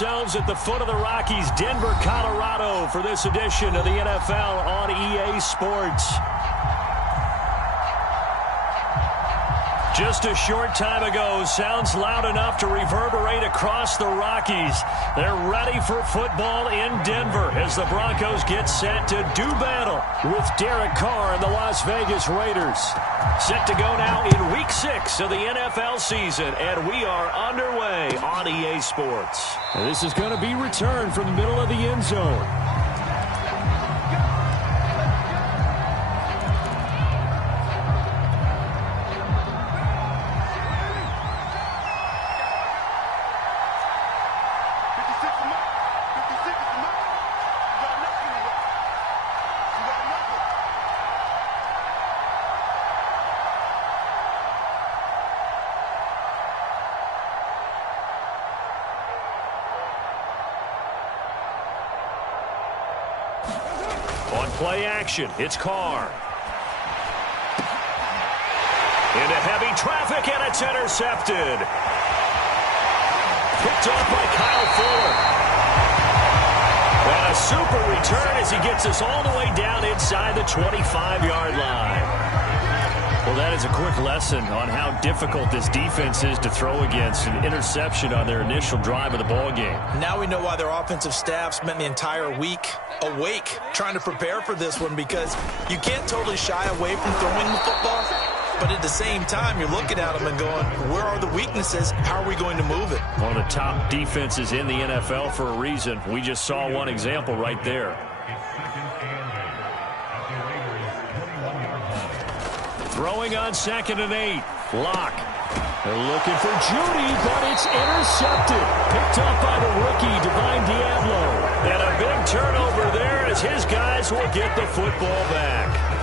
Ourselves at the foot of the Rockies, Denver, Colorado, for this edition of the NFL on EA Sports. Just a short time ago, sounds loud enough to reverberate across the Rockies. They're ready for football in Denver as the Broncos get set to do battle with Derek Carr and the Las Vegas Raiders. Set to go now in Week 6 of the NFL season, and we are underway on EA Sports. This is going to be returned from the middle of the end zone. On play action, it's Carr. Into heavy traffic, and it's intercepted. Picked off by Kyle Fuller. And a super return as he gets us all the way down inside the 25-yard line. Well, that is a quick lesson on how difficult this defense is to throw against. An interception on their initial drive of the ball game. Now we know why their offensive staff spent the entire week awake trying to prepare for this one, because you can't totally shy away from throwing the football, but at the same time you're looking at them and going, where are the weaknesses? How are we going to move it? One of the top defenses in the NFL for a reason. We just saw one example right there. Throwing on 2nd and 8. Lock. They're looking for Judy, but it's intercepted. Picked up by the rookie, Divine Diablo. And a big turnover there as his guys will get the football back.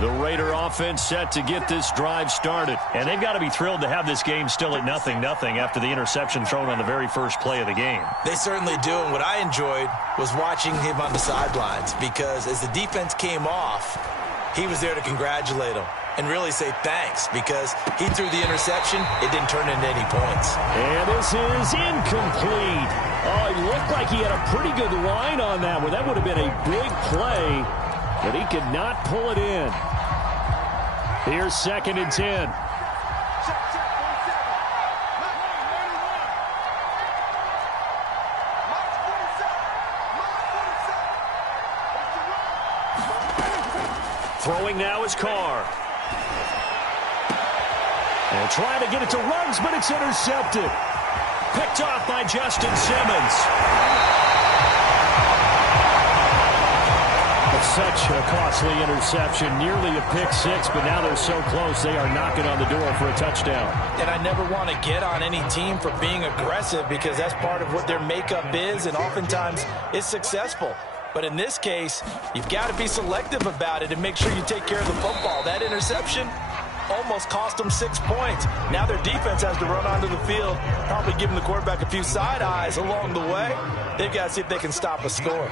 The Raider offense set to get this drive started. And they've got to be thrilled to have this game still at 0-0 after the interception thrown on the very first play of the game. They certainly do, and what I enjoyed was watching him on the sidelines, because as the defense came off, he was there to congratulate them and really say thanks, because he threw the interception. It didn't turn into any points. And this is incomplete. Oh, it looked like he had a pretty good line on that one. That would have been a big play, but he could not pull it in. Here's 2nd and 10. Throwing now is Carr. And trying to get it to Ruggs, but it's intercepted. Picked off by Justin Simmons. Such a costly interception, nearly a pick six, but now they're so close they are knocking on the door for a touchdown. And I never want to get on any team for being aggressive, because that's part of what their makeup is, and oftentimes it's successful. But in this case, you've got to be selective about it and make sure you take care of the football. That interception almost cost them 6 points. Now their defense has to run onto the field, probably giving the quarterback a few side eyes along the way. They've got to see if they can stop a score.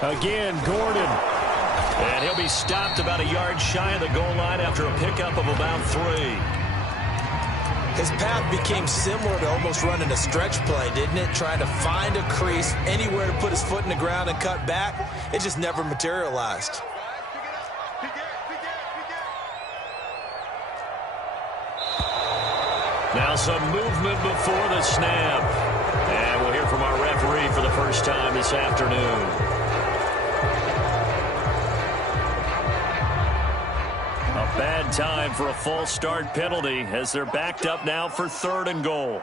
Again, Gordon. And he'll be stopped about a yard shy of the goal line after a pickup of about 3. His path became similar to almost running a stretch play, didn't it? Trying to find a crease, anywhere to put his foot in the ground and cut back. It just never materialized. Now some movement before the snap. And we'll hear from our referee for the first time this afternoon. A bad time for a false start penalty as they're backed up now for 3rd and goal.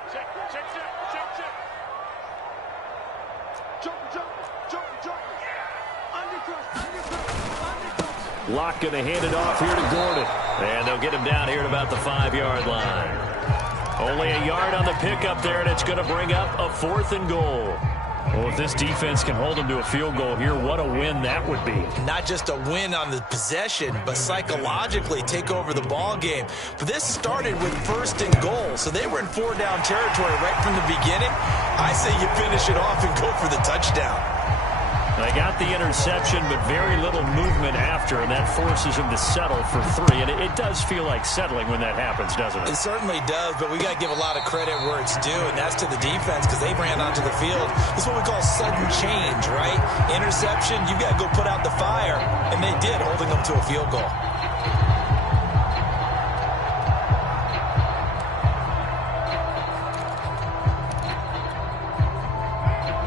Lock going to hand it off here to Gordon. And they'll get him down here at about the 5-yard line. Only a yard on the pickup there, and it's going to bring up a 4th and goal. Well, if this defense can hold them to a field goal here, what a win that would be. Not just a win on the possession, but psychologically take over the ball game. But this started with 1st and goal, so they were in 4-down territory right from the beginning. I say you finish it off and go for the touchdown. They got the interception, but very little movement after, and that forces him to settle for 3. And it does feel like settling when that happens, doesn't it? It certainly does, but we got to give a lot of credit where it's due, and that's to the defense because they ran onto the field. This is what we call sudden change, right? Interception, you got to go put out the fire, and they did, holding them to a field goal.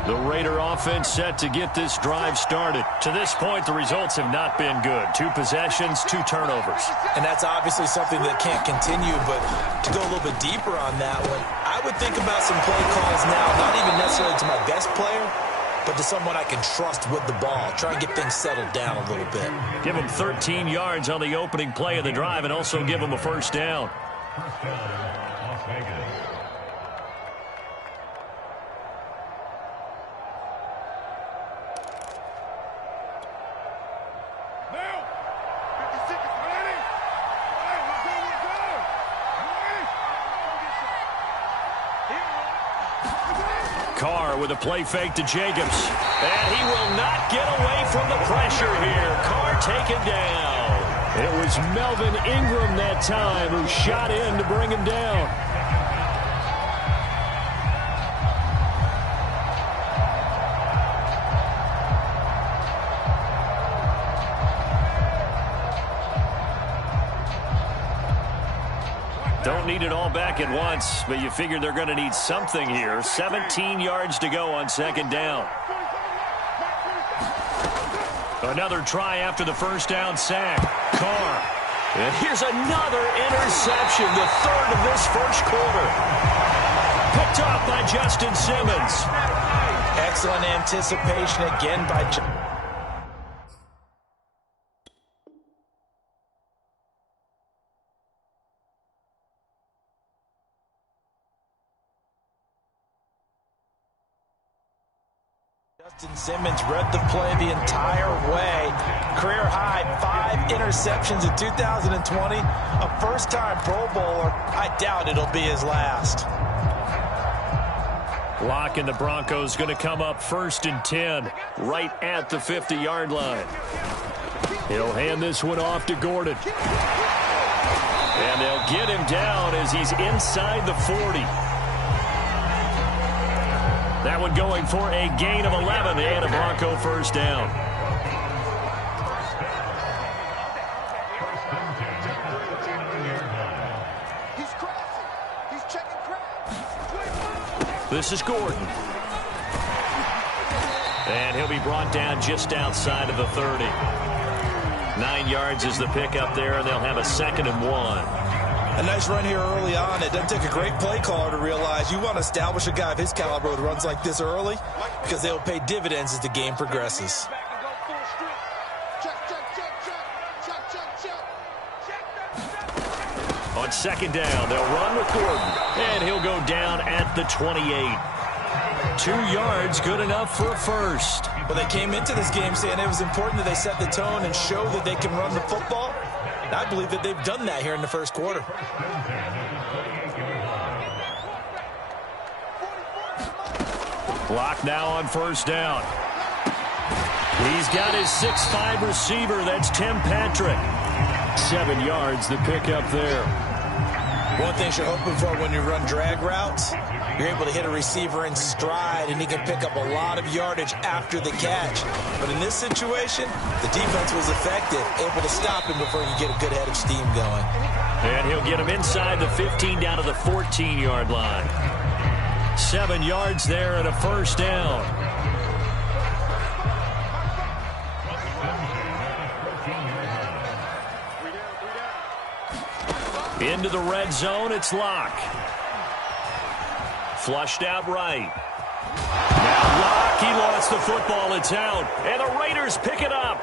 The Raider offense set to get this drive started. To this point, the results have not been good. 2 possessions, 2 turnovers. And that's obviously something that can't continue, but to go a little bit deeper on that one, I would think about some play calls now, not even necessarily to my best player, but to someone I can trust with the ball. Try and get things settled down a little bit. Give him 13 yards on the opening play of the drive and also give him a first down. Carr with a play fake to Jacobs. And he will not get away from the pressure here. Carr taken down. It was Melvin Ingram that time who shot in to bring him down. Don't need it all back at once, but you figure they're going to need something here. 17 yards to go on second down. Another try after the first down sack. Carr. And here's another interception, the 3rd of this first quarter. Picked off by Justin Simmons. Excellent anticipation again by Justin Simmons read the play the entire way. Career high, 5 interceptions in 2020. A first-time Pro Bowler. I doubt it'll be his last. Lock and the Broncos going to come up 1st and 10, right at the 50-yard line. He'll hand this one off to Gordon. And they'll get him down as he's inside the 40. That one going for a gain of 11 and a Bronco first down. This is Gordon. And he'll be brought down just outside of the 30. 9 yards is the pickup there, and they'll have a 2nd and 1. A nice run here early on. It doesn't take a great play caller to realize you want to establish a guy of his caliber with runs like this early because they will pay dividends as the game progresses. On 2nd down, they'll run with Gordon, and he'll go down at the 28. 2 yards, good enough for a first. Well, they came into this game saying it was important that they set the tone and show that they can run the football. And I believe that they've done that here in the first quarter. Block now on first down. He's got his 6'5" receiver. That's Tim Patrick. 7 yards, the pickup there. One thing you're hoping for when you run drag routes, you're able to hit a receiver in stride, and he can pick up a lot of yardage after the catch. But in this situation, the defense was effective, able to stop him before he could get a good head of steam going. And he'll get him inside the 15 down to the 14-yard line. 7 yards there and a first down. Into the red zone, it's Locke. Flushed out right. Now Locke, he lost the football, it's out. And the Raiders pick it up.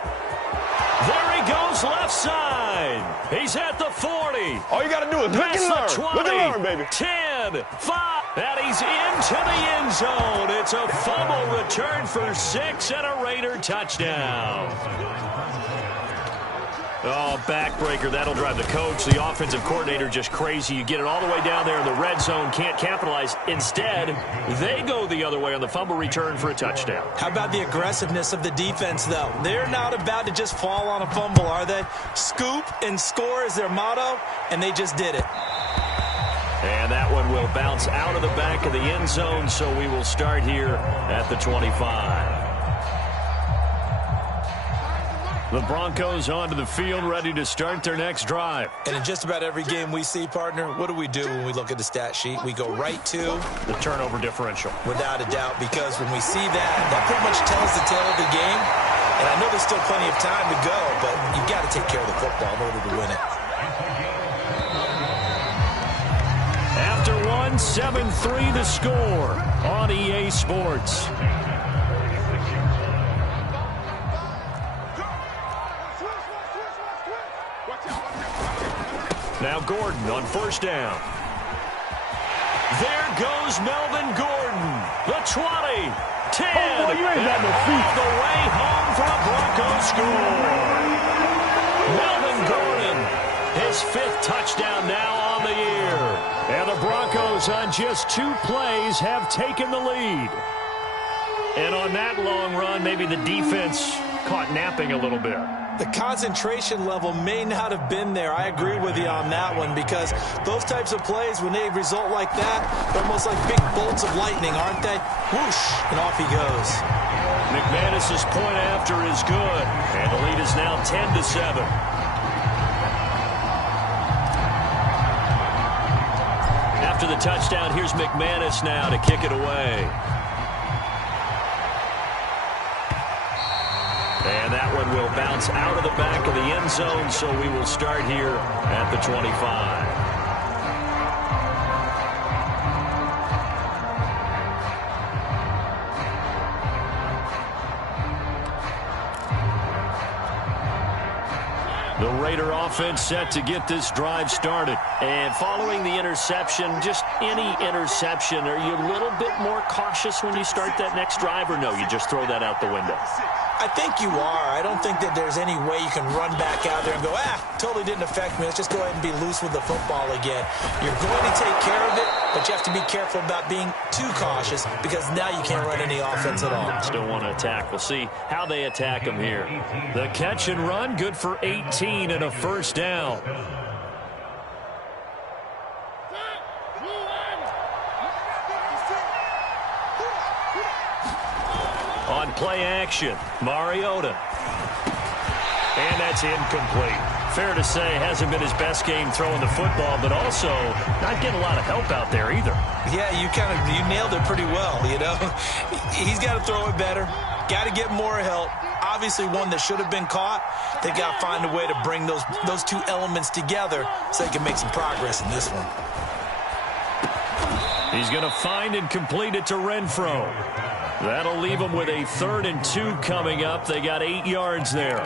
There he goes left side. He's at the 40. All you got to do is look and learn. Look and learn, baby. 10, 5, and he's into the end zone. It's a fumble return for 6 and a Raider touchdown. Oh, backbreaker. That'll drive the coach, the offensive coordinator, just crazy. You get it all the way down there in the red zone, can't capitalize. Instead, they go the other way on the fumble return for a touchdown. How about the aggressiveness of the defense, though? They're not about to just fall on a fumble, are they? Scoop and score is their motto, and they just did it. And that one will bounce out of the back of the end zone, so we will start here at the 25. The Broncos onto the field, ready to start their next drive. And in just about every game we see, partner, what do we do when we look at the stat sheet? We go right to the turnover differential. Without a doubt, because when we see that pretty much tells the tale of the game. And I know there's still plenty of time to go, but you've got to take care of the football in order to win it. After one, 7-3 the score on EA Sports. Now Gordon on first down. There goes Melvin Gordon. The 20, 10, oh boy, you ain't got no feet. All the way home for a Broncos score. Melvin Gordon, his 5th touchdown now on the year. And the Broncos on just 2 plays have taken the lead. And on that long run, maybe the defense caught napping a little bit. The concentration level may not have been there. I agree with you on that one, because those types of plays, when they result like that, they're almost like big bolts of lightning, aren't they? Whoosh, and off he goes. McManus's point after is good, and the lead is now 10-7. After the touchdown, here's McManus now to kick it away. And that one will bounce out of the back of the end zone, so we will start here at the 25. The Raider offense set to get this drive started. And following the interception, just any interception, are you a little bit more cautious when you start that next drive, or no, you just throw that out the window? I think you are. I don't think that there's any way you can run back out there and go, totally didn't affect me. Let's just go ahead and be loose with the football again. You're going to take care of it, but you have to be careful about being too cautious, because now you can't run any offense at all. Still want to attack. We'll see how they attack them here. The catch and run, good for 18 and a first down. On play action, Mariota. And that's incomplete. Fair to say, hasn't been his best game throwing the football, but also not getting a lot of help out there either. Yeah, you nailed it pretty well, you know. He's got to throw it better. Got to get more help. Obviously one that should have been caught. They got to find a way to bring those two elements together so they can make some progress in this one. He's going to find and complete it to Renfro. That'll leave them with a 3rd and 2 coming up. They got 8 yards there.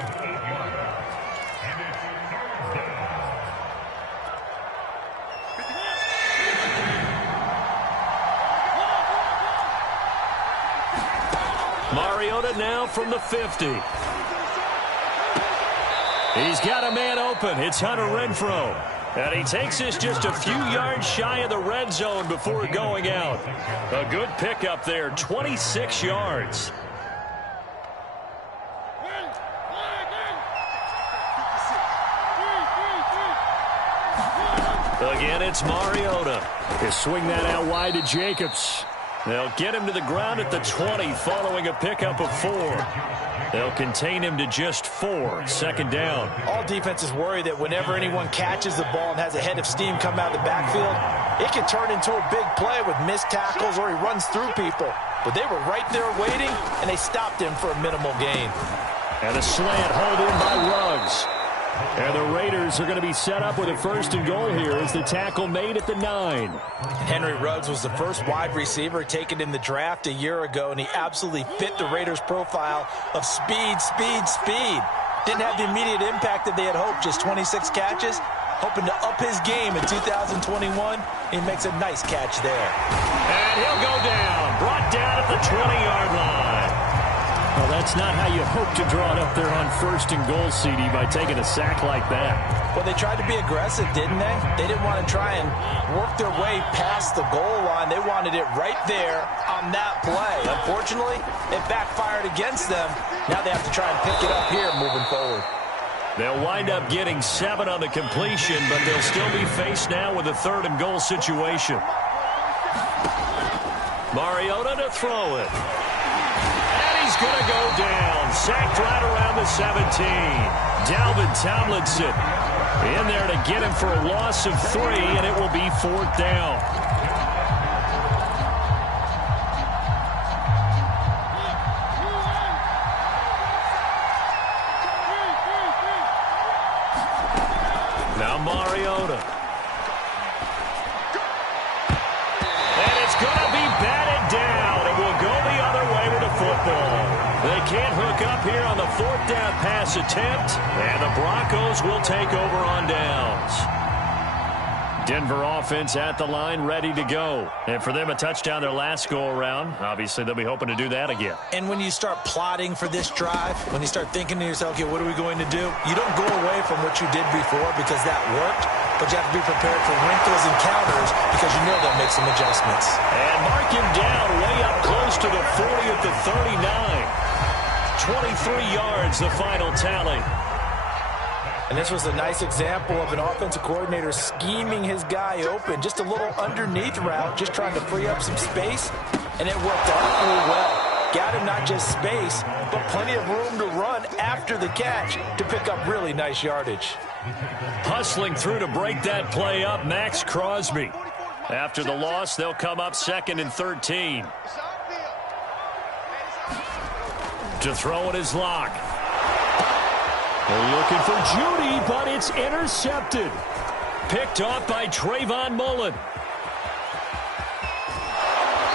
Mariota now from the 50. He's got a man open. It's Hunter Renfro. And he takes this just a few yards shy of the red zone before going out. A good pickup there, 26 yards. Again, it's Mariota. He'll swing that out wide to Jacobs. They'll get him to the ground at the 20 following a pickup of 4. They'll contain him to just 4. 2nd down. All defenses worry that whenever anyone catches the ball and has a head of steam come out of the backfield, it can turn into a big play with missed tackles or he runs through people. But they were right there waiting, and they stopped him for a minimal gain. And a slant hauled in by Ruggs. And the Raiders are going to be set up with a 1st and goal here as the tackle made at the 9. Henry Ruggs was the first wide receiver taken in the draft a year ago, and he absolutely fit the Raiders' profile of speed, speed, speed. Didn't have the immediate impact that they had hoped, just 26 catches. Hoping to up his game in 2021. He makes a nice catch there. And he'll go down, brought down at the 20-yard line. Well, that's not how you hope to draw it up there on 1st and goal, CD, by taking a sack like that. Well, they tried to be aggressive, didn't they? They didn't want to try and work their way past the goal line. They wanted it right there on that play. Unfortunately, it backfired against them. Now they have to try and pick it up here moving forward. They'll wind up getting 7 on the completion, but they'll still be faced now with a 3rd and goal situation. Mariota to throw it. He's going to go down. Sacked right around the 17. Dalvin Tomlinson in there to get him for a loss of 3, and it will be 4th down. Now Mariota. And it's going to be batted down. It will go the other way with the football. They can't hook up here on the 4th down pass attempt, and the Broncos will take over on downs. Denver offense at the line, ready to go. And for them, a touchdown their last go-around. Obviously, they'll be hoping to do that again. And when you start plotting for this drive, when you start thinking to yourself, okay, what are we going to do? You don't go away from what you did before because that worked, but you have to be prepared for wrinkles and counters because you know they'll make some adjustments. And mark him down way up close to the 40 at the 39. 23 yards, the final tally. And this was a nice example of an offensive coordinator scheming his guy open. Just a little underneath route, just trying to free up some space, and it worked out really well. Got him not just space, but plenty of room to run after the catch to pick up really nice yardage. Hustling through to break that play up, Max Crosby. After the loss, they'll come up 2nd and 13. To throw it is Locke. They're looking for Judy, but it's intercepted. Picked off by Trayvon Mullen.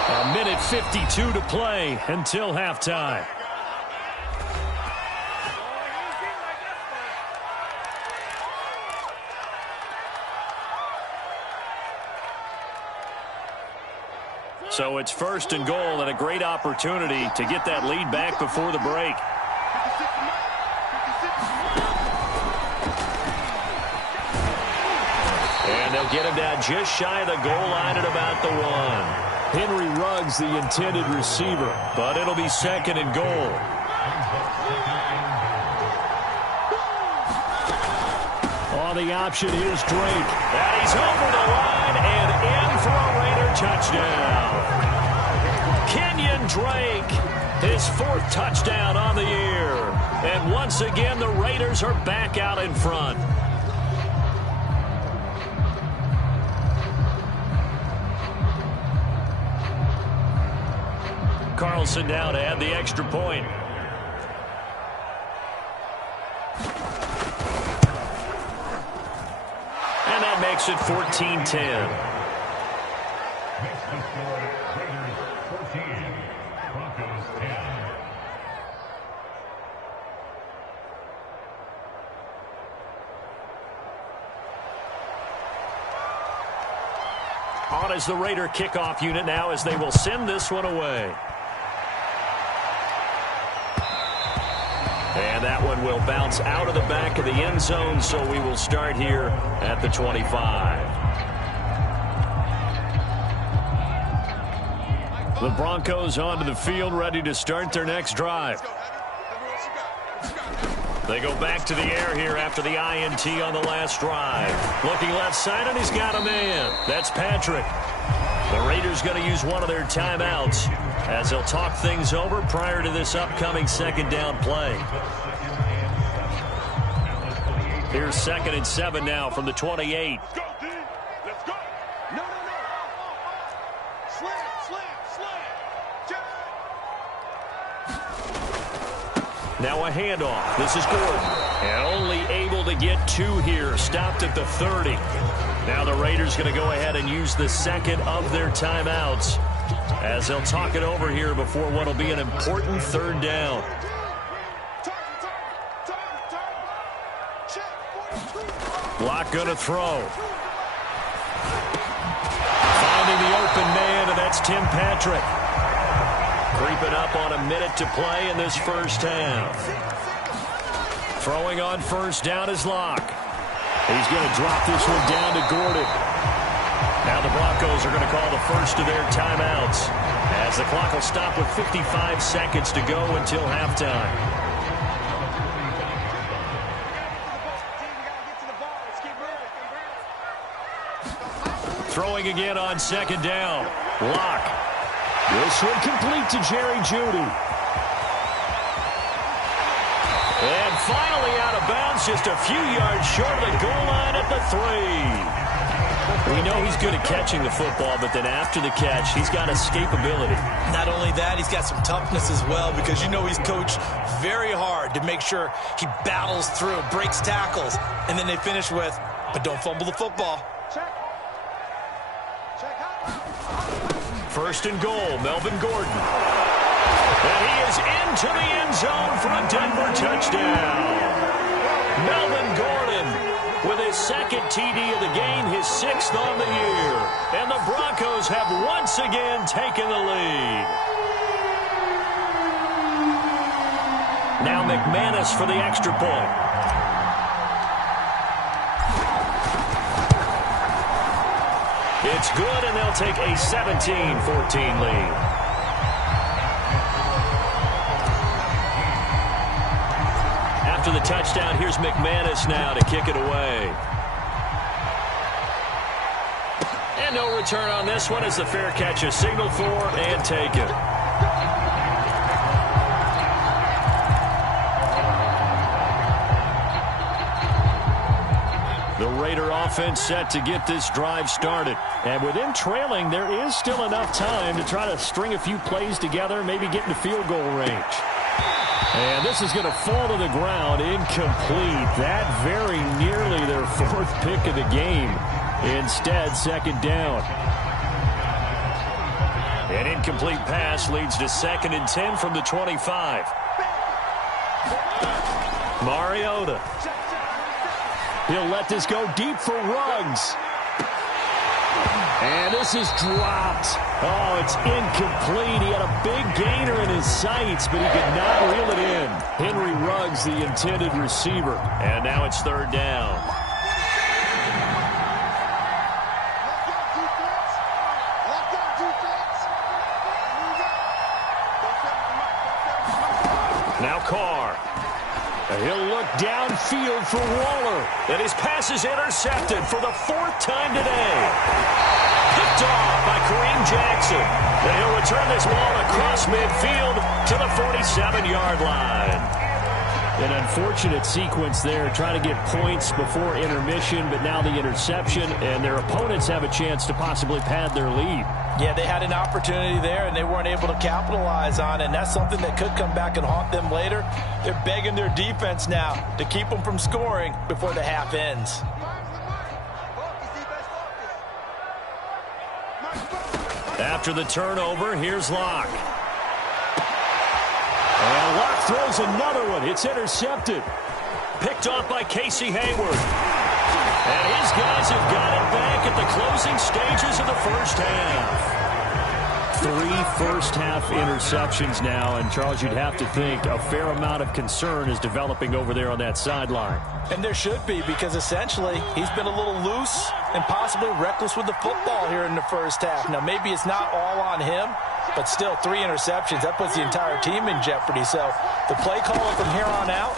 A minute 52 to play until halftime. So it's 1st and goal and a great opportunity to get that lead back before the break. And they'll get him down just shy of the goal line at about the 1. Henry Ruggs, the intended receiver. But it'll be 2nd and goal. Oh, the option is Drake. And he's over the line and in for a Raider touchdown. Kenyon Drake, his 4th touchdown on the year. And once again, the Raiders are back out in front. Carlson now to add the extra point. And that makes it 14-10. On is the Raider kickoff unit now as they will send this one away. And that one will bounce out of the back of the end zone, so we will start here at the 25. The Broncos onto the field, ready to start their next drive. They go back to the air here after the INT on the last drive. Looking left side, and he's got a man. That's Patrick. The Raiders going to use one of their timeouts as they'll talk things over prior to this upcoming 2nd down play. Here's 2nd and 7 now from the 28. Now a handoff. This is Gordon. And only able to get 2 here. Stopped at the 30. Now the Raiders going to go ahead and use the 2nd of their timeouts as they'll talk it over here before what will be an important 3rd down. Locke going to throw. Finding the open man, and that's Tim Patrick. Creeping up on a minute to play in this first half. Throwing on first down is Locke. He's going to drop this one down to Gordon. Now the Broncos are going to call the first of their timeouts, as the clock will stop with 55 seconds to go until halftime. Throwing again on second down. Locke. This one complete to Jerry Jeudy. And finally out of bounds, just a few yards short of the goal line at the 3. We know he's good at catching the football, but then after the catch, he's got escapability. Not only that, he's got some toughness as well, because you know he's coached very hard to make sure he battles through, breaks tackles, and then they finish with, but don't fumble the football. First and goal, Melvin Gordon. And he is into the end zone for a Denver touchdown. Melvin Gordon with his second TD of the game, his 6th on the year. And the Broncos have once again taken the lead. Now McManus for the extra point. It's good, and they'll take a 17-14 lead. After the touchdown, here's McManus now to kick it away. And no return on this one as the fair catch is signaled for and taken. The Raider offense set to get this drive started. And with them trailing, there is still enough time to try to string a few plays together, maybe get into field goal range. And this is going to fall to the ground, incomplete. That very nearly their 4th pick of the game. Instead, second down. An incomplete pass leads to 2nd and 10 from the 25. Mariota. He'll let this go deep for Ruggs. And this is dropped. Oh, it's incomplete. He had a big gainer in his sights, but he could not reel it in. Henry Ruggs, the intended receiver. And now it's 3rd down. Now Carr. He'll look downfield for Waller. And his pass is intercepted for the 4th time today. Picked off by Kareem Jackson. And he'll return this ball across midfield to the 47-yard line. An unfortunate sequence there, trying to get points before intermission, but now the interception, and their opponents have a chance to possibly pad their lead. Yeah, they had an opportunity there, and they weren't able to capitalize on it, and that's something that could come back and haunt them later. They're begging their defense now to keep them from scoring before the half ends. After the turnover, here's Locke. And Locke throws another one. It's intercepted. Picked off by Casey Hayward. And his guys have got it back at the closing stages of the first half. 3 first-half interceptions now, and Charles, you'd have to think a fair amount of concern is developing over there on that sideline. And there should be, because essentially he's been a little loose and possibly reckless with the football here in the first half. Now, maybe it's not all on him, but still 3 interceptions. That puts the entire team in jeopardy. So the play caller from here on out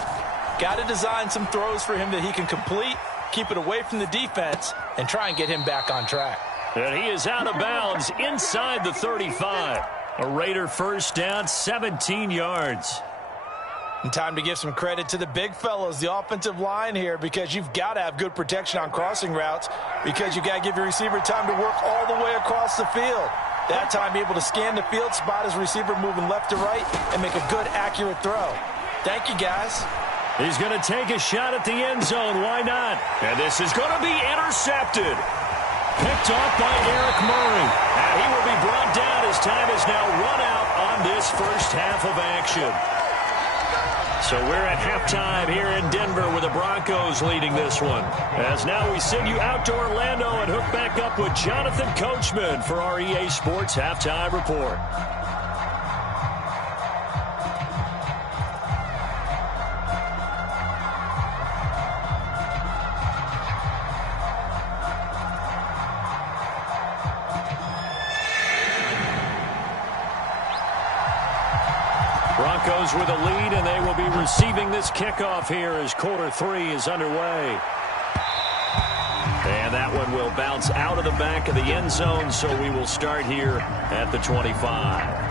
got to design some throws for him that he can complete, keep it away from the defense, and try and get him back on track. And he is out of bounds inside the 35. A Raider first down, 17 yards. And time to give some credit to the big fellows, the offensive line here, because you've got to have good protection on crossing routes, because you've got to give your receiver time to work all the way across the field. That time, be able to scan the field, spot his receiver moving left to right, and make a good, accurate throw. Thank you, guys. He's going to take a shot at the end zone. Why not? And this is going to be intercepted. Picked off by Eric Murray. And he will be brought down as time is now run out on this first half of action. So we're at halftime here in Denver with the Broncos leading this one. As now we send you out to Orlando and hook back up with Jonathan Coachman for our EA Sports Halftime Report. Broncos with a lead, and they will be receiving this kickoff here as quarter 3 is underway. And that one will bounce out of the back of the end zone, so we will start here at the 25.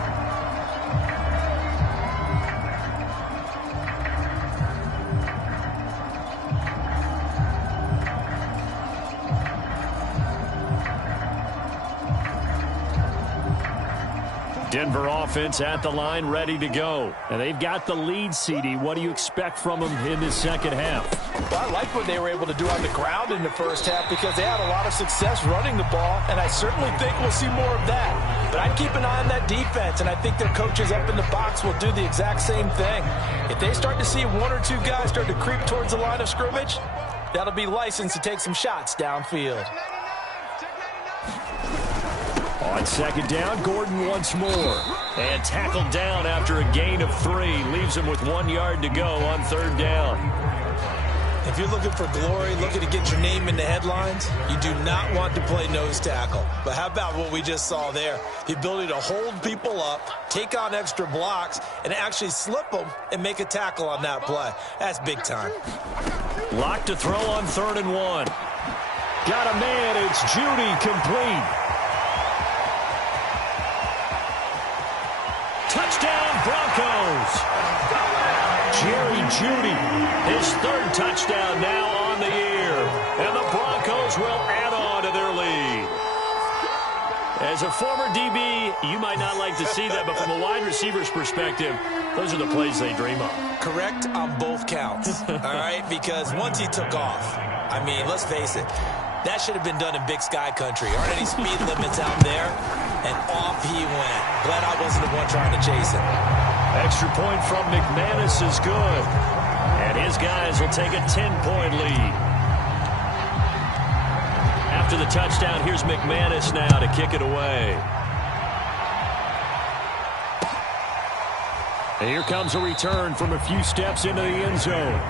Denver offense at the line, ready to go. And they've got the lead, CD. What do you expect from them in this second half? Well, I like what they were able to do on the ground in the first half because they had a lot of success running the ball, and I certainly think we'll see more of that. But I'd keep an eye on that defense, and I think their coaches up in the box will do the exact same thing. If they start to see 1 or 2 guys start to creep towards the line of scrimmage, that'll be licensed to take some shots downfield. On second down, Gordon once more. And tackled down after a gain of 3. Leaves him with 1 yard to go on third down. If you're looking for glory, looking to get your name in the headlines, you do not want to play nose tackle. But how about what we just saw there? The ability to hold people up, take on extra blocks, and actually slip them and make a tackle on that play. That's big time. Lock to throw on 3rd and 1. Got a man. It's Judy, complete. Touchdown, Broncos. Jerry Judy, his 3rd touchdown now on the year. And the Broncos will add on to their lead. As a former DB, you might not like to see that, but from a wide receiver's perspective, those are the plays they dream of. Correct on both counts, all right? Because once he took off, I mean, let's face it, that should have been done in Big Sky country. Aren't any speed limits out there? And off he went. Glad I wasn't the one trying to chase him. Extra point from McManus is good. And his guys will take a 10-point lead. After the touchdown, here's McManus now to kick it away. And here comes a return from a few steps into the end zone.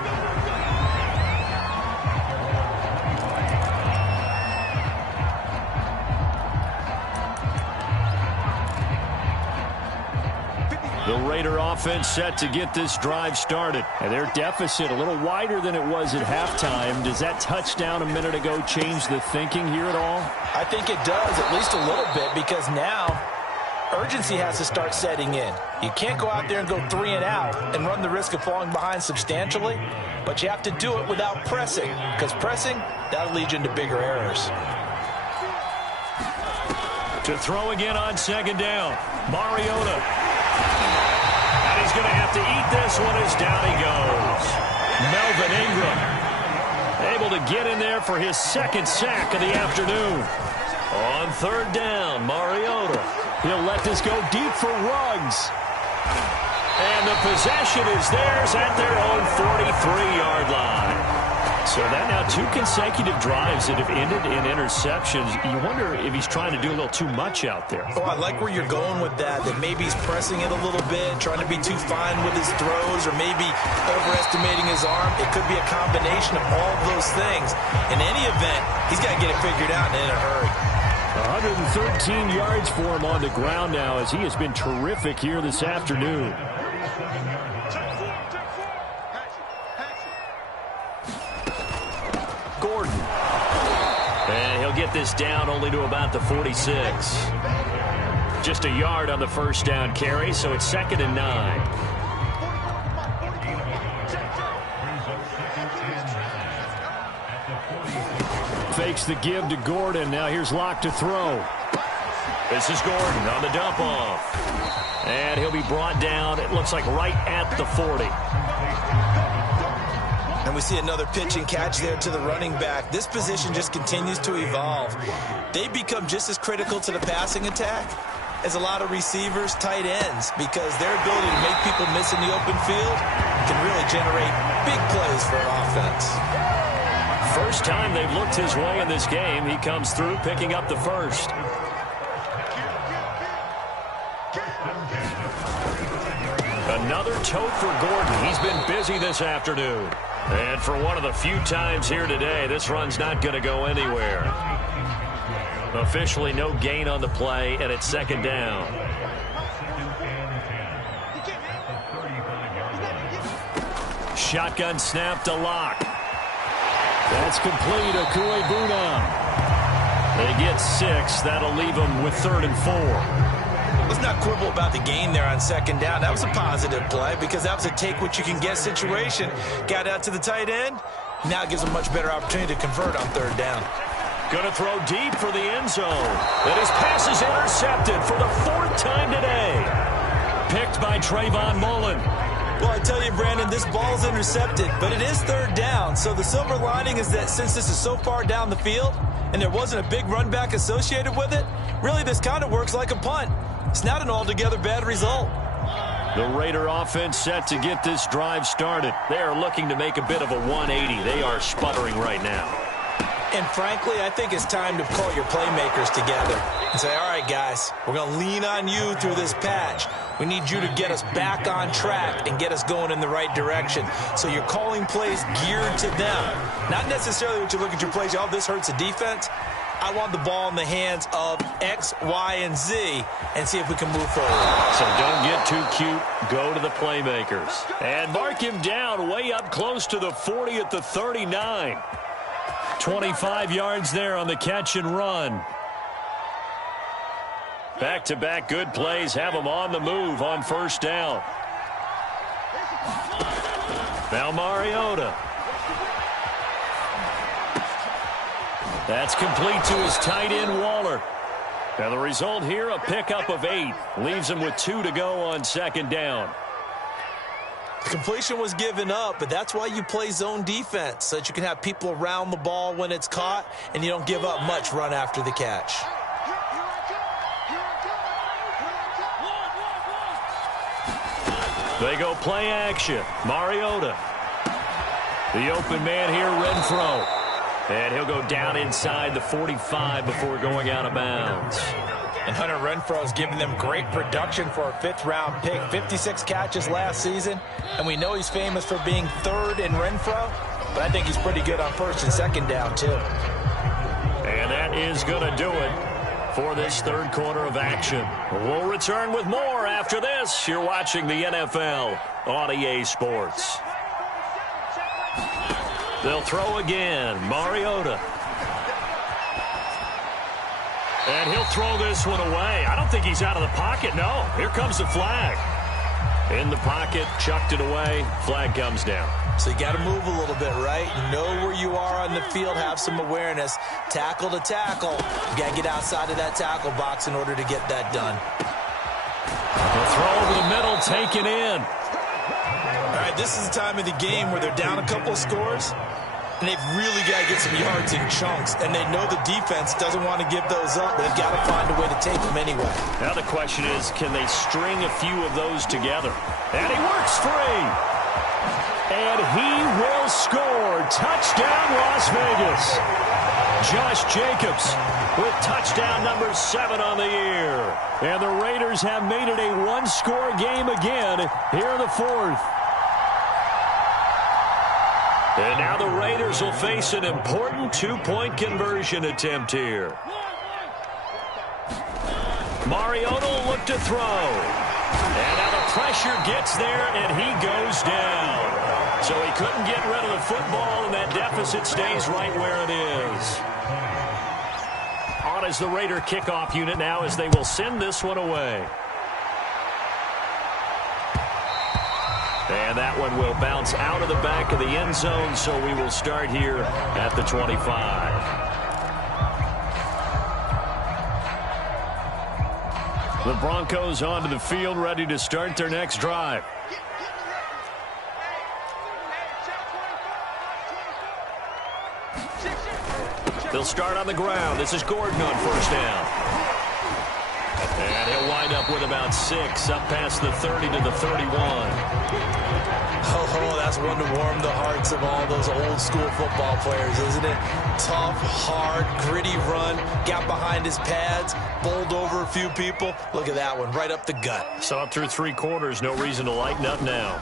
The Raider offense set to get this drive started. And their deficit a little wider than it was at halftime. Does that touchdown a minute ago change the thinking here at all? I think it does, at least a little bit, because now urgency has to start setting in. You can't go out there and go 3 and out and run the risk of falling behind substantially, but you have to do it without pressing, because pressing, that'll lead you into bigger errors. To throw again on second down, Mariota. And he's going to have to eat this one as down he goes. Melvin Ingram able to get in there for his 2nd sack of the afternoon. On third down, Mariota. He'll let this go deep for Ruggs. And the possession is theirs at their own 43-yard line. So that now 2 consecutive drives that have ended in interceptions. You wonder if he's trying to do a little too much out there. Oh, I like where you're going with that maybe he's pressing it a little bit, trying to be too fine with his throws, or maybe overestimating his arm. It could be a combination of all of those things. In any event, he's got to get it figured out and in a hurry. 113 yards for him on the ground now as he has been terrific here this afternoon. Gordon. And he'll get this down only to about the 46. Just a yard on the first down carry, so it's 2nd and 9. Fakes the give to Gordon. Now here's Locke to throw. This is Gordon on the dump off. And he'll be brought down, it looks like right at the 40. And we see another pitch and catch there to the running back. This position just continues to evolve. They become just as critical to the passing attack as a lot of receivers, tight ends, because their ability to make people miss in the open field can really generate big plays for an offense. First time they've looked his way in this game. He comes through picking up the first. Another tote for Gordon. He's been busy this afternoon. And for one of the few times here today, this run's not going to go anywhere. Officially no gain on the play, and it's 2nd down. shotgun snap to Locke. That's complete. Okuebuna. They get 6. That'll leave them with 3rd and 4. Let's not quibble about the gain there on 2nd down. That was a positive play because that was a take-what-you-can-get situation. Got out to the tight end. Now it gives them a much better opportunity to convert on 3rd down. Going to throw deep for the end zone. And his pass is intercepted for the 4th time today. Picked by Trayvon Mullen. Well, I tell you, Brandon, this ball's intercepted, but it is 3rd down. So the silver lining is that since this is so far down the field and there wasn't a big run back associated with it, really this kind of works like a punt. It's not an altogether bad result. The Raider offense set to get this drive started. They are looking to make a bit of a 180. They are sputtering right now. And frankly, I think it's time to call your playmakers together and say, all right, guys, we're going to lean on you through this patch. We need you to get us back on track and get us going in the right direction. So you're calling plays geared to them. Not necessarily what you look at your plays, oh, this hurts the defense. I want the ball in the hands of X, Y, and Z and see if we can move forward. So don't get too cute. Go to the playmakers. And mark him down way up close to the 40 at the 39. 25 yards there on the catch and run. Back-to-back good plays have them on the move on 1st down. Now Mariota. That's complete to his tight end, Waller. Now the result here, a pickup of 8. Leaves him with 2 to go on 2nd down. The completion was given up, but that's why you play zone defense, so that you can have people around the ball when it's caught, and you don't give up much run after the catch. They go play action. Mariota. The open man here, Renfro. And he'll go down inside the 45 before going out of bounds. And Hunter Renfro has given them great production for a 5th-round pick. 56 catches last season. And we know he's famous for being 3rd in Renfro. But I think he's pretty good on 1st and 2nd down, too. And that is going to do it for this 3rd quarter of action. We'll return with more after this. You're watching the NFL on EA Sports. They'll throw again. Mariota. And he'll throw this one away. I don't think he's out of the pocket. No, here comes the flag. In the pocket, chucked it away. Flag comes down. So you got to move a little bit, right? Know where you are on the field, have some awareness. Tackle to tackle. You got to get outside of that tackle box in order to get that done. The throw over the middle, taken in. All right, this is the time of the game where they're down a couple of scores, and they've really got to get some yards in chunks, and they know the defense doesn't want to give those up, but they've got to find a way to take them anyway. Now the question is, can they string a few of those together? And he works free. And he will score. Touchdown, Las Vegas. Josh Jacobs with touchdown number 7 on the year. And the Raiders have made it a 1-score game again here in the 4th. And now the Raiders will face an important 2-point conversion attempt here. Mariota will look to throw. And now the pressure gets there, and he goes down. So he couldn't get rid of the football, and that deficit stays right where it is. On is the Raider kickoff unit now as they will send this one away. And that one will bounce out of the back of the end zone, so we will start here at the 25. The Broncos onto the field, ready to start their next drive. They'll start on the ground. This is Gordon on 1st down. And he'll wind up with about 6, up past the 30 to the 31. Oh, that's one to warm the hearts of all those old school football players, isn't it? Tough, hard, gritty run, got behind his pads, bowled over a few people. Look at that one, right up the gut. Saw it through 3 quarters, no reason to lighten up now.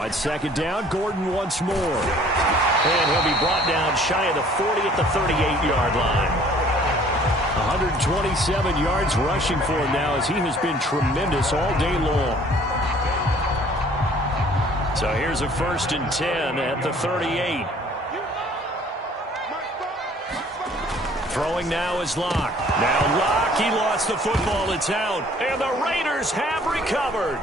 On 2nd down, Gordon once more. And he'll be brought down shy of the 40 at the 38-yard line. 127 yards rushing for him now as he has been tremendous all day long. So here's a 1st and 10 at the 38. Throwing now is Locke. Now Locke, he lost the football. It's out. And the Raiders have recovered.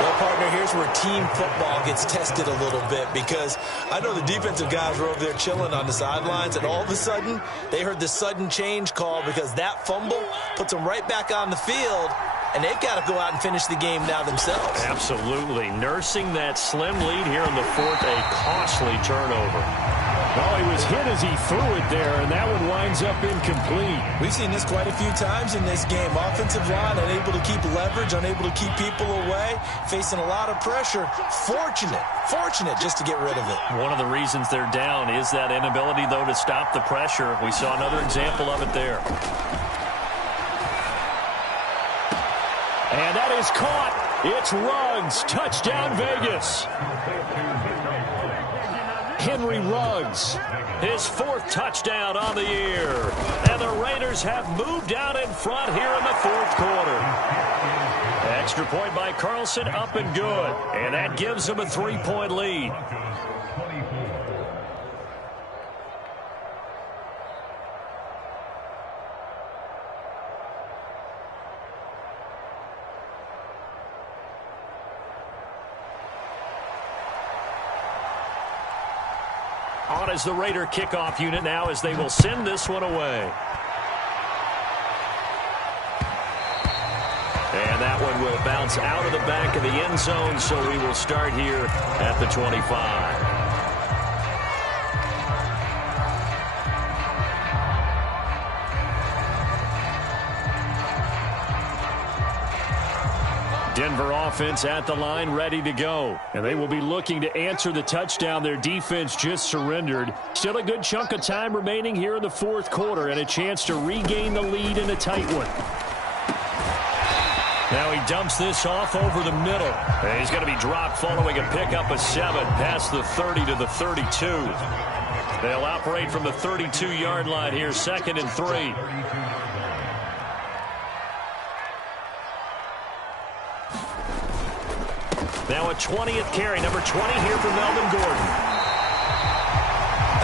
Well, partner, here's where team football gets tested a little bit, because I know the defensive guys were over there chilling on the sidelines, and all of a sudden they heard the sudden change call because that fumble puts them right back on the field, and they've got to go out and finish the game now themselves. Absolutely. Nursing that slim lead here in the 4th, a costly turnover. Well, he was hit as he threw it there, and that one winds up incomplete. We've seen this quite a few times in this game. Offensive line unable to keep leverage, unable to keep people away, facing a lot of pressure. Fortunate just to get rid of it. One of the reasons they're down is that inability, though, to stop the pressure. We saw another example of it there. And that is caught. It's Ruggs. Touchdown, Vegas. Henry Ruggs. His 4th touchdown on the year. And the Raiders have moved out in front here in the 4th quarter. Extra point by Carlson, up and good. And that gives them a 3-point lead. On as the Raider kickoff unit now, as they will send this one away. And that one will bounce out of the back of the end zone, so we will start here at the 25. Denver offense at the line, ready to go. And they will be looking to answer the touchdown their defense just surrendered. Still a good chunk of time remaining here in the 4th quarter, and a chance to regain the lead in a tight one. Now he dumps this off over the middle. And he's going to be dropped following a pickup of 7 past the 30 to the 32. They'll operate from the 32-yard line here, 2nd and 3. Now a 20th carry, number 20 here for Melvin Gordon.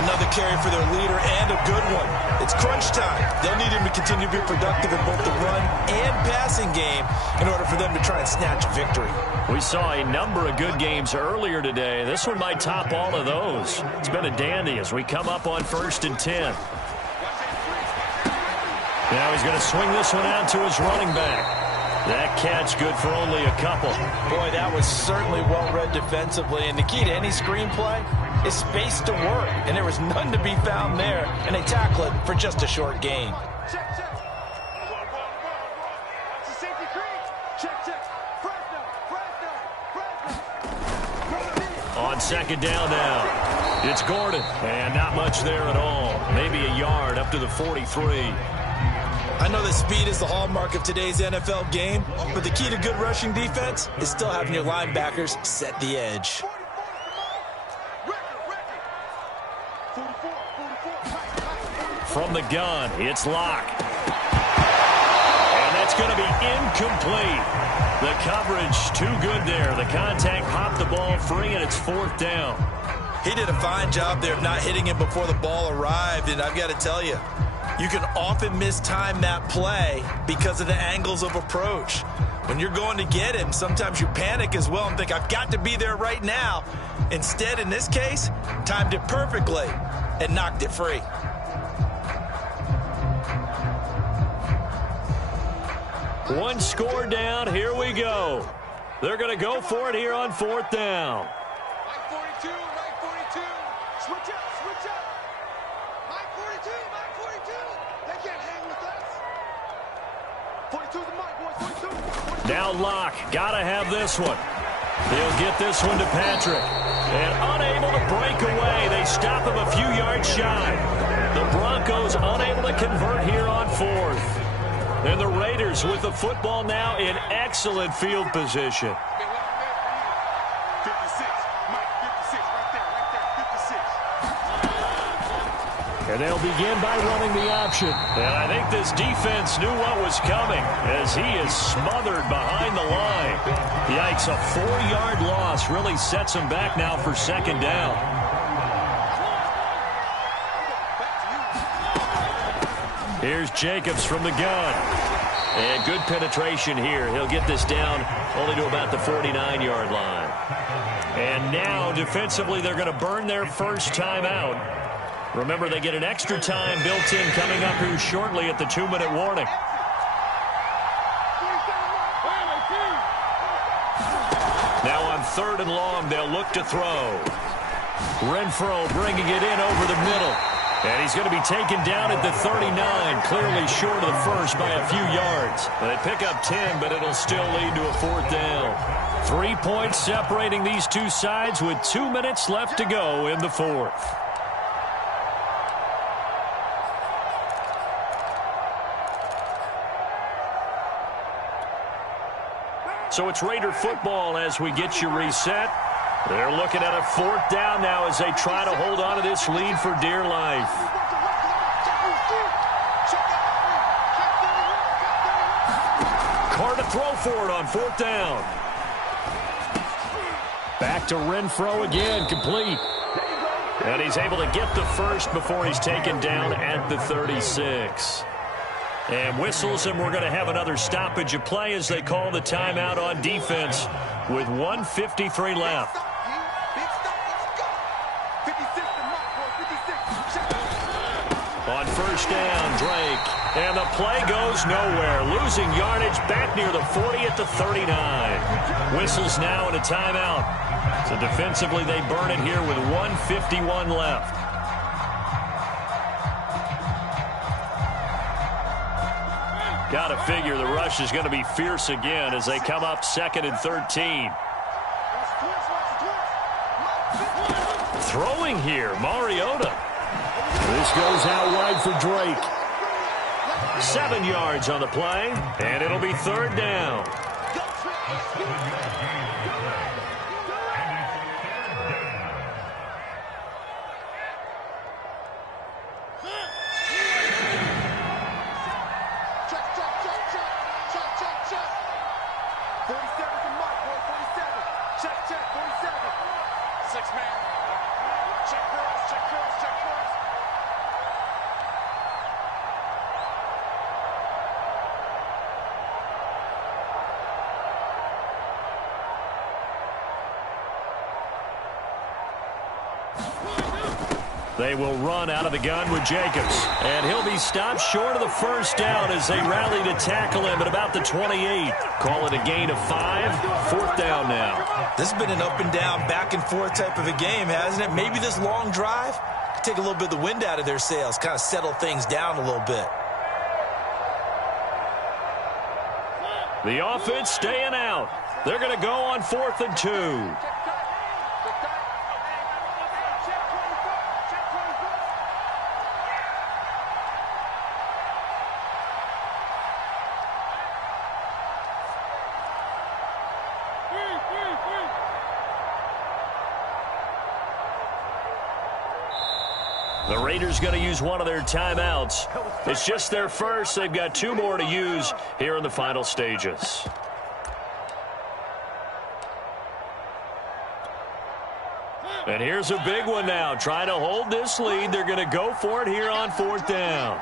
Another carry for their leader, and a good one. It's crunch time. They'll need him to continue to be productive in both the run and passing game in order for them to try and snatch a victory. We saw a number of good games earlier today. This one might top all of those. It's been a dandy as we come up on 1st and 10. Now he's going to swing this one out to his running back. That catch good for only a couple. Boy, that was certainly well-read defensively. And the key to any screenplay is space to work. And there was none to be found there. And they tackle it for just a short gain. On 2nd down now, it's Gordon. And not much there at all. Maybe a yard up to the 43. I know that speed is the hallmark of today's NFL game, but the key to good rushing defense is still having your linebackers set the edge. From the gun, it's Locke. And that's going to be incomplete. The coverage too good there. The contact popped the ball free, and it's 4th down. He did a fine job there of not hitting him before the ball arrived, and I've got to tell you, you can often mistime that play because of the angles of approach. When you're going to get him, sometimes you panic as well and think, I've got to be there right now. Instead, in this case, timed it perfectly and knocked it free. One score down. Here we go. They're going to go for it here on 4th down. Mike 42, Mike 42. Switch up, switch up. Mike 42, Mike 42. They can't hang with us. 42's the Mike, boys, 42. Now Locke, got to have this one. He'll get this one to Patrick. And unable to break away. They stop him a few yards shy. The Broncos unable to convert here on 4th. And the Raiders with the football now in excellent field position. 56, Mike 56, right there, 56. And they'll begin by running the option. And I think this defense knew what was coming as he is smothered behind the line. Yikes, a 4-yard loss really sets him back now for second down. Here's Jacobs from the gun. And good penetration here. He'll get this down only to about the 49-yard line. And now, defensively, they're going to burn their first timeout. Remember, they get an extra time built in coming up here shortly at the 2-minute warning. Now on 3rd and long, they'll look to throw. Renfro bringing it in over the middle. And he's going to be taken down at the 39, clearly short of the first by a few yards. They pick up 10, but it'll still lead to a 4th down. 3 points separating these two sides with 2 minutes left to go in the 4th. So it's Raider football as we get you reset. They're looking at a 4th down now as they try to hold on to this lead for dear life. Carr to throw for it on 4th down. Back to Renfro again, complete. And he's able to get the first before he's taken down at the 36. And whistles, and we're going to have another stoppage of play as they call the timeout on defense with 1:53 left. On 1st down, Drake. And the play goes nowhere. Losing yardage back near the 40 at the 39. Whistles now and a timeout. So defensively, they burn it here with 1:51 left. Got to figure the rush is going to be fierce again as they come up 2nd and 13. Throwing here, Mariota. This goes out wide for Drake. 7 yards on the play, and it'll be 3rd down. They will run out of the gun with Jacobs. And he'll be stopped short of the 1st down as they rally to tackle him at about the 28. Call it a gain of 5. 4th down now. This has been an up and down, back and forth type of a game, hasn't it? Maybe this long drive could take a little bit of the wind out of their sails, kind of settle things down a little bit. The offense staying out. They're going to go on 4th and 2. The Raiders going to use one of their timeouts. It's just their first. They've got 2 more to use here in the final stages. And here's a big one now. Trying to hold this lead. They're going to go for it here on 4th down.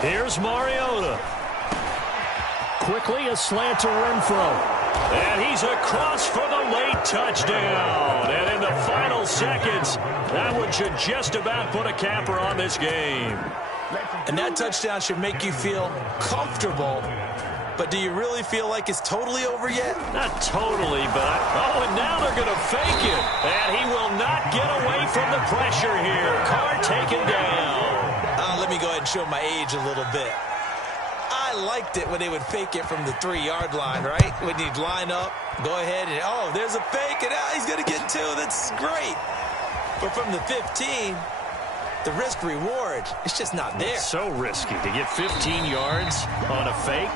Here's Mariota. Quickly a slant to Renfro. And he's across for the late touchdown. And in the final seconds, that one should just about put a capper on this game. And that touchdown should make you feel comfortable. But do you really feel like it's totally over yet? Not totally, but oh, and now they're going to fake it. And he will not get away from the pressure here. Carr taken down. Let me go ahead and show my age a little bit. I liked it when they would fake it from the 3-yard line, right? When you'd line up, go ahead and, oh, there's a fake, and he's going to get 2. That's great. But from the 15, the risk-reward, it's just not there. It's so risky to get 15 yards on a fake.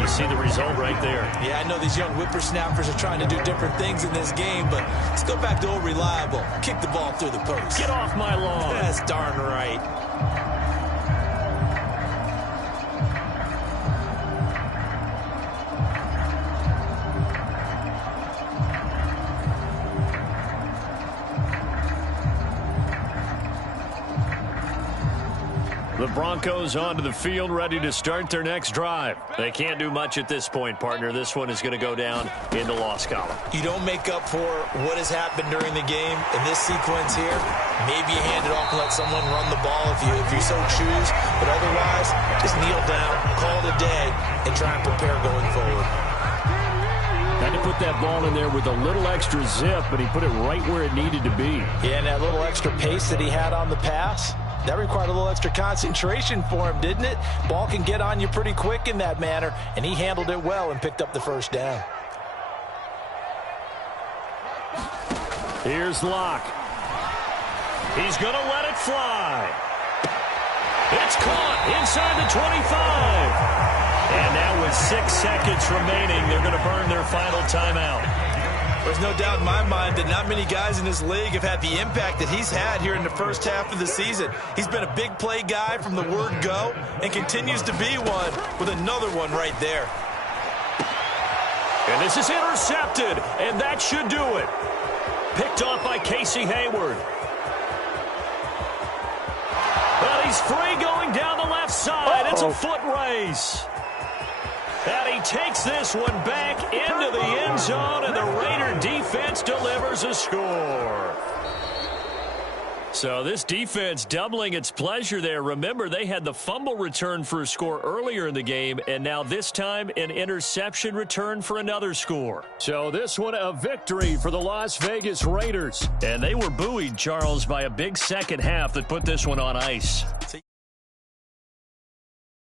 You see the result right there. Yeah, I know these young whippersnappers are trying to do different things in this game, but let's go back to old reliable. Kick the ball through the post. Get off my lawn. That's darn right. The Broncos onto the field, ready to start their next drive. They can't do much at this point, partner. This one is going to go down in the loss column. You don't make up for what has happened during the game in this sequence here. Maybe you hand it off and let someone run the ball if you so choose. But otherwise, just kneel down, call it a day, and try and prepare going forward. Had to put that ball in there with a little extra zip, but he put it right where it needed to be. Yeah, and that little extra pace that he had on the pass, that required a little extra concentration for him, didn't it? Ball can get on you pretty quick in that manner, and he handled it well and picked up the first down. Here's Locke. He's going to let it fly. It's caught inside the 25. And now with 6 seconds remaining, they're going to burn their final timeout. There's no doubt in my mind that not many guys in this league have had the impact that he's had here in the first half of the season. He's been a big play guy from the word go and continues to be one with another one right there. And this is intercepted, and that should do it. Picked off by Casey Hayward. But he's free going down the left side. It's a foot race. And he takes this one back into the end zone, and the Raider defense delivers a score. So this defense doubling its pleasure there. Remember, they had the fumble return for a score earlier in the game, and now this time an interception return for another score. So this one a victory for the Las Vegas Raiders. And they were buoyed, Charles, by a big second half that put this one on ice.